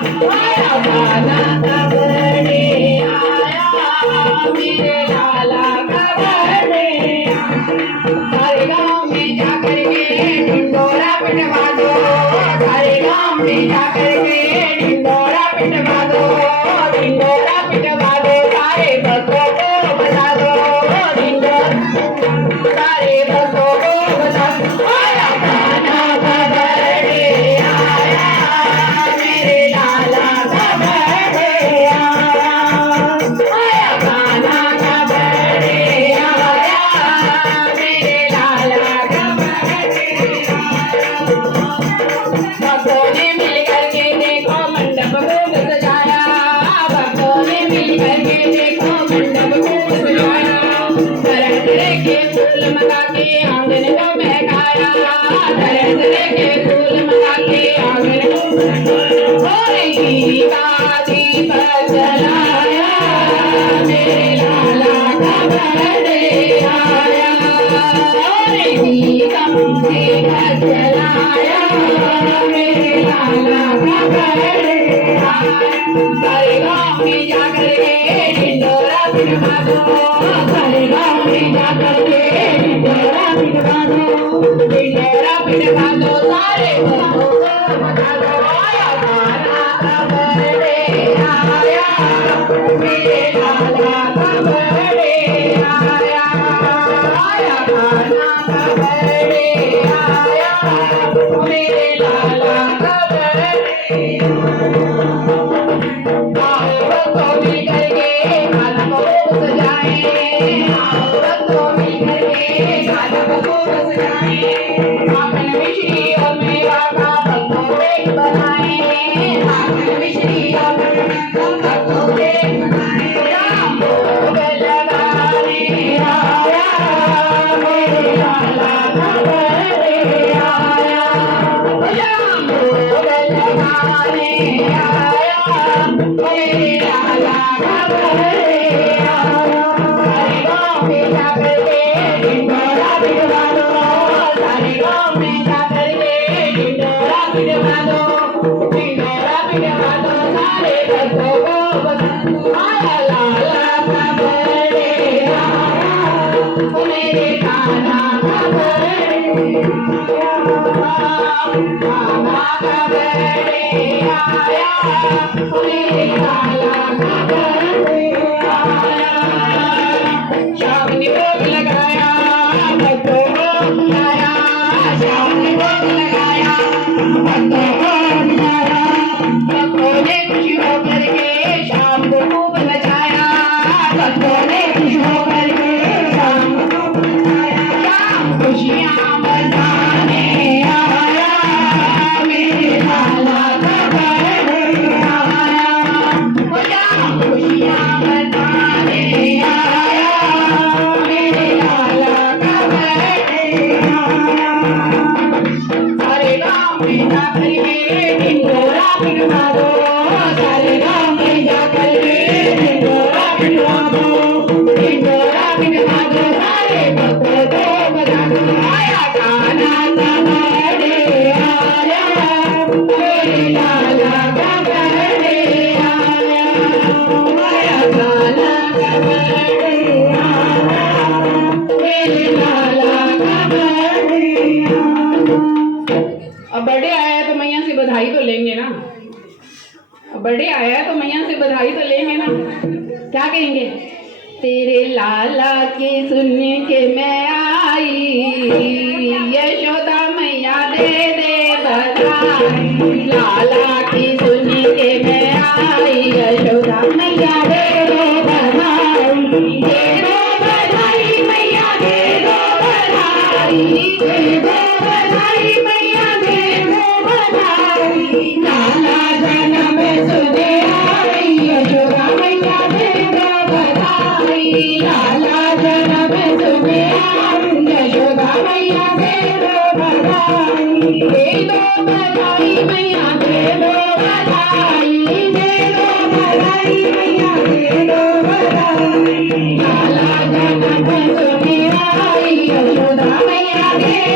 आया गाना का बर्थडे आया, मेरे लाला का बर्थडे आया। सारे गाँव में जाकर के ढिंडोरा पिटवा दो, सारे गाँव में जाकर के ढिंडोरा पिटवा दो, ढिंडोरा पिटवा दो, सारे बच्चों को बता दो ढिंडोरा, सारे बच्चों को बता दो। आया गाना का बर्थडे आया, मेरे लाला का बर्थडे आया, आया गाना का बर्थडे आया, मेरे लाला का बर्थडे आया। भक्तों ने मिलकर के देखो मंडप खूब सजाया, भक्तों ने मिलकर के देखो मंडप खूब सजाया, तरह तरह के फूल मंगा के आंगन को महकाया, तरह तरह के फूल मंगा के आंगन को महकाया। और घी का दीपक जलाया, मेरे लाला का बर्थडे आया, और घी का दीपक जलाया, मेरे लाला का बर्थडे आया। सारे गाँव में जाकर के ढिंडोरा पिटवा दो, सारे गाँव में जाकर के ढिंडोरा पिटवा दो, ढिंडोरा पिटवा दो, सारे बच्चों को बता दो। आया गाना का बर्थडे आया, मेरे लाला का बर्थडे आया, आया गाना का बर्थडे आया, मेरे लाला का बर्थडे आओ भक्तों मिलकर के खाना को सजाएं, आओ भक्तों मिलकर के खाना को सजाएं, माखन मिश्री और मेवा का भक्तों को बनाएं, माखन मिश्री और मेवा का भक्तों को बनाएं। राम भोग लगाने आया, मेरे लाला का बर्थडे आया, राम भोग लगाने आया, मेरे लाला का बर्थडे आया। सारे गाँव में जाकर के ढिंडोरा पिटवा दो, सारे गाँव में जाकर के ढिंडोरा पिटवा दो, ढिंडोरा पिटवा दो, सारे बच्चों को बता दो। आया लाला का बर्थडे आया, मेरे लाला का बर्थडे आया, लाला का बर्थडे आया, मेरे लाला का बर्थडे आया। श्याम ने भोग लगाया, भक्तों को बुलाया, श्याम ने भोग लगाया, भक्तों को बुलाया, भक्तों ने खुशी होकर के शाम को खूब नचाया, भक्तों ने खुश होकर के शाम को खूब नचाया। शाम खुशियाँ मनाने आया, मेरे लाला का बर्थडे आया, शाम खुशियाँ मनाने आया, मेरे लाला का बर्थडे आया। सारे गाँव में जाकर के ढिंडोरा पिटवा दो, सारे गाँव में जाकर के ढिंडोरा पिटवा दो, ढिंडोरा पिटवा दो, सारे भक्तों को बता दो। आया गाना का बर्थडे आया, मेरे लाला का बर्थडे आया, आया गाना का बर्थडे आया, मेरे लाला का बर्थडे आया। अब बर्थडे आया है तो मैया से बधाई तो लेंगे ना, अब बर्थडे आया है तो मैया से बधाई तो लेंगे ना। क्या कहेंगे? तेरे लाला के सुन के मैं आई, यशोदा मैया दे बधाई, लाला की सुन के मैं आई, यशोदा मैया दे बधाई, दे दो बधाई मैया दे दो बधाई, दे दो बधाई मैया दे दो बधाई, लाला जन्म सुने आई, यशोदा मैया दे दो बधाई, लाला जन्म सुने आई, यशोदा मैया दे दो बधाई, दे दो बधाई मैया दे दो बधाई, दे दो बधाई मैया दे दो बधाई, लाला जन्म सुने आई, यशोदा मैया दे